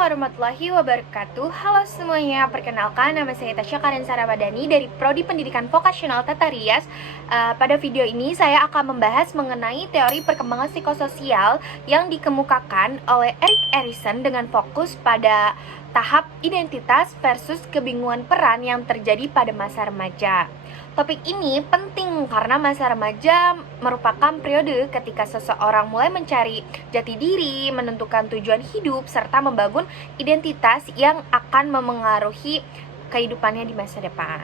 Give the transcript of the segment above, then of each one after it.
warahmatullahi wabarakatuh. Halo semuanya, perkenalkan nama saya Tasya Karensa Ramadhani dari Prodi Pendidikan Vokasional Tata Rias. Pada video ini saya akan membahas mengenai teori perkembangan psikososial yang dikemukakan oleh Erik Erikson dengan fokus pada tahap identitas versus kebingungan peran yang terjadi pada masa remaja. Topik ini penting karena masa remaja merupakan periode ketika seseorang mulai mencari jati diri, menentukan tujuan hidup, serta membangun identitas yang akan memengaruhi kehidupannya di masa depan.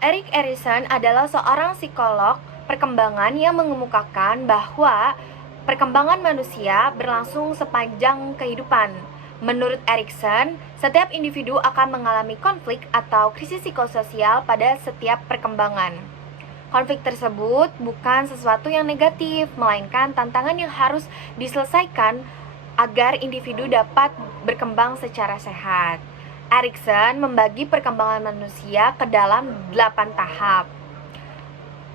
Erik Erikson adalah seorang psikolog perkembangan yang mengemukakan bahwa perkembangan manusia berlangsung sepanjang kehidupan. Menurut Erikson, setiap individu akan mengalami konflik atau krisis psikososial pada setiap perkembangan. Konflik tersebut bukan sesuatu yang negatif, melainkan tantangan yang harus diselesaikan agar individu dapat berkembang secara sehat. Erikson membagi perkembangan manusia ke dalam 8 tahap,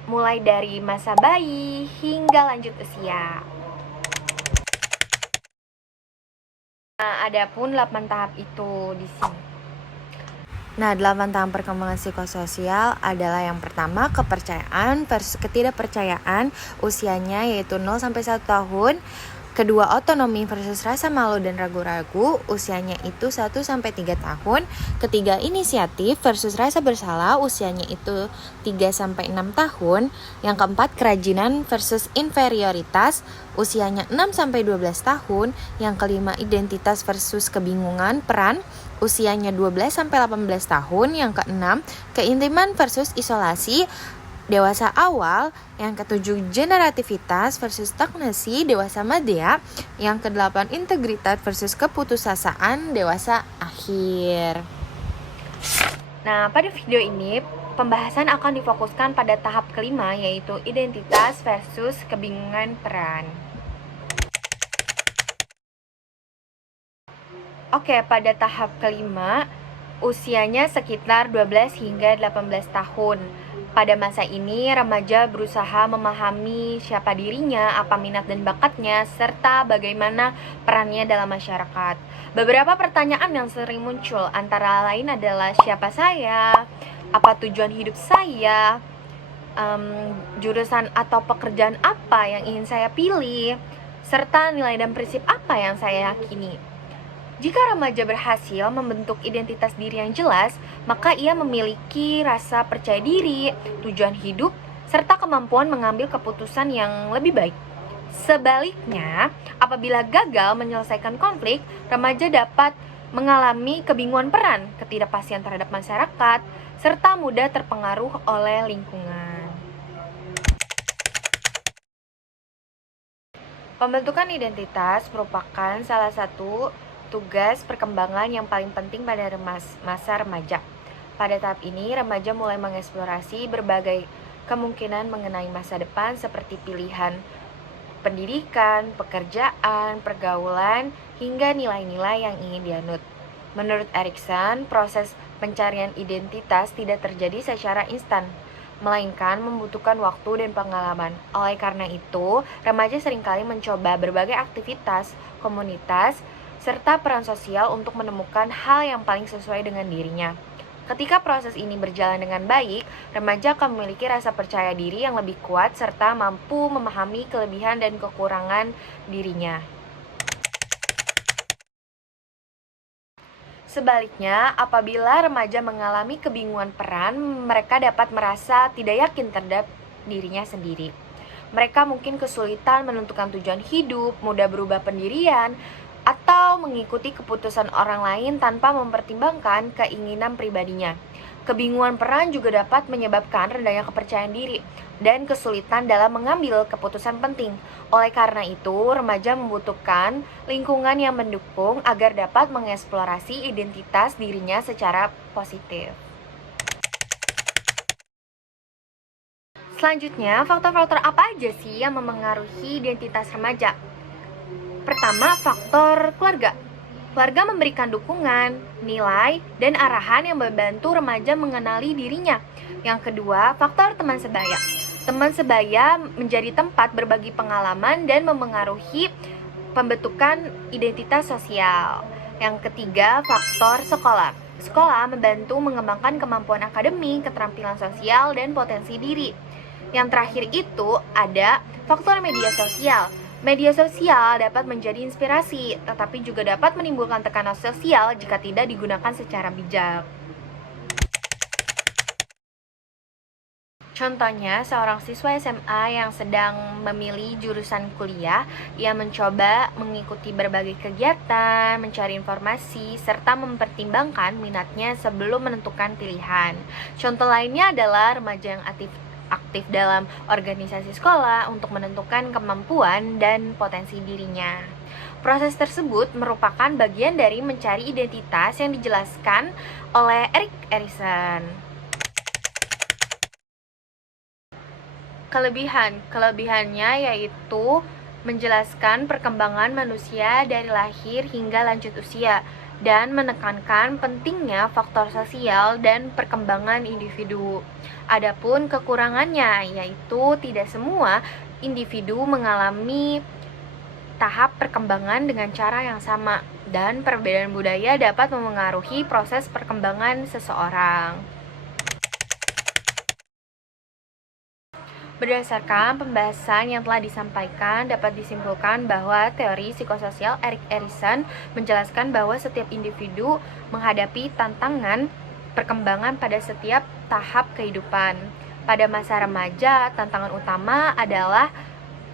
mulai dari masa bayi hingga lanjut usia. Adapun 8 tahap itu di sini. 8 tahap perkembangan psikososial adalah yang pertama kepercayaan versus ketidakpercayaan, usianya yaitu 0 sampai 1 tahun. Kedua, otonomi versus rasa malu dan ragu-ragu, usianya itu 1 sampai 3 tahun. Ketiga, inisiatif versus rasa bersalah, usianya itu 3 sampai 6 tahun. Yang keempat, kerajinan versus inferioritas, usianya 6 sampai 12 tahun. Yang kelima, identitas versus kebingungan peran, usianya 12 sampai 18 tahun. Yang keenam, keintiman versus isolasi, dewasa awal. Yang ketujuh, generativitas versus stagnasi, dewasa madya. Yang kedelapan, integritas versus keputusasaan, dewasa akhir. Pada video ini pembahasan akan difokuskan pada tahap kelima, yaitu identitas versus kebingungan peran. Pada tahap kelima, usianya sekitar 12 hingga 18 tahun. Pada masa ini, remaja berusaha memahami siapa dirinya, apa minat dan bakatnya, serta bagaimana perannya dalam masyarakat. Beberapa pertanyaan yang sering muncul antara lain adalah siapa saya, apa tujuan hidup saya, jurusan atau pekerjaan apa yang ingin saya pilih, serta nilai dan prinsip apa yang saya yakini. Jika remaja berhasil membentuk identitas diri yang jelas, maka ia memiliki rasa percaya diri, tujuan hidup, serta kemampuan mengambil keputusan yang lebih baik. Sebaliknya, apabila gagal menyelesaikan konflik, remaja dapat mengalami kebingungan peran, ketidakpastian terhadap masyarakat, serta mudah terpengaruh oleh lingkungan. Pembentukan identitas merupakan salah satu tugas perkembangan yang paling penting pada masa remaja. Pada tahap ini, remaja mulai mengeksplorasi berbagai kemungkinan mengenai masa depan seperti pilihan pendidikan, pekerjaan, pergaulan, hingga nilai-nilai yang ingin dianut. Menurut Erikson, proses pencarian identitas tidak terjadi secara instan, melainkan membutuhkan waktu dan pengalaman. Oleh karena itu, remaja seringkali mencoba berbagai aktivitas, komunitas, serta peran sosial untuk menemukan hal yang paling sesuai dengan dirinya. Ketika proses ini berjalan dengan baik, remaja akan memiliki rasa percaya diri yang lebih kuat serta mampu memahami kelebihan dan kekurangan dirinya. Sebaliknya, apabila remaja mengalami kebingungan peran, mereka dapat merasa tidak yakin terhadap dirinya sendiri. Mereka mungkin kesulitan menentukan tujuan hidup, mudah berubah pendirian, atau mengikuti keputusan orang lain tanpa mempertimbangkan keinginan pribadinya. Kebingungan peran juga dapat menyebabkan rendahnya kepercayaan diri dan kesulitan dalam mengambil keputusan penting. Oleh karena itu, remaja membutuhkan lingkungan yang mendukung agar dapat mengeksplorasi identitas dirinya secara positif. Selanjutnya, faktor-faktor apa aja sih yang memengaruhi identitas remaja? Pertama, faktor keluarga. Keluarga memberikan dukungan, nilai, dan arahan yang membantu remaja mengenali dirinya. Yang kedua, faktor teman sebaya. Teman sebaya menjadi tempat berbagi pengalaman dan memengaruhi pembentukan identitas sosial. Yang ketiga, faktor sekolah. Sekolah membantu mengembangkan kemampuan akademik, keterampilan sosial, dan potensi diri. Yang terakhir itu ada faktor media sosial. Media sosial dapat menjadi inspirasi, tetapi juga dapat menimbulkan tekanan sosial jika tidak digunakan secara bijak. Contohnya, seorang siswa SMA yang sedang memilih jurusan kuliah, ia mencoba mengikuti berbagai kegiatan, mencari informasi, serta mempertimbangkan minatnya sebelum menentukan pilihan. Contoh lainnya adalah remaja yang aktif dalam organisasi sekolah untuk menentukan kemampuan dan potensi dirinya. Proses tersebut merupakan bagian dari mencari identitas yang dijelaskan oleh Erik Erikson. Kelebihannya yaitu menjelaskan perkembangan manusia dari lahir hingga lanjut usia dan menekankan pentingnya faktor sosial dan perkembangan individu. Adapun kekurangannya yaitu tidak semua individu mengalami tahap perkembangan dengan cara yang sama dan perbedaan budaya dapat memengaruhi proses perkembangan seseorang. Berdasarkan pembahasan yang telah disampaikan, dapat disimpulkan bahwa teori psikososial Erik Erikson menjelaskan bahwa setiap individu menghadapi tantangan perkembangan pada setiap tahap kehidupan. Pada masa remaja, tantangan utama adalah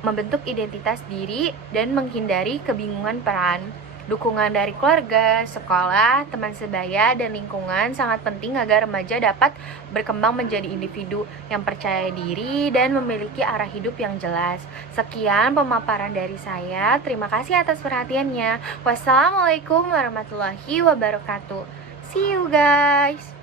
membentuk identitas diri dan menghindari kebingungan peran. Dukungan dari keluarga, sekolah, teman sebaya, dan lingkungan sangat penting agar remaja dapat berkembang menjadi individu yang percaya diri dan memiliki arah hidup yang jelas. Sekian pemaparan dari saya. Terima kasih atas perhatiannya. Wassalamualaikum warahmatullahi wabarakatuh. See you guys.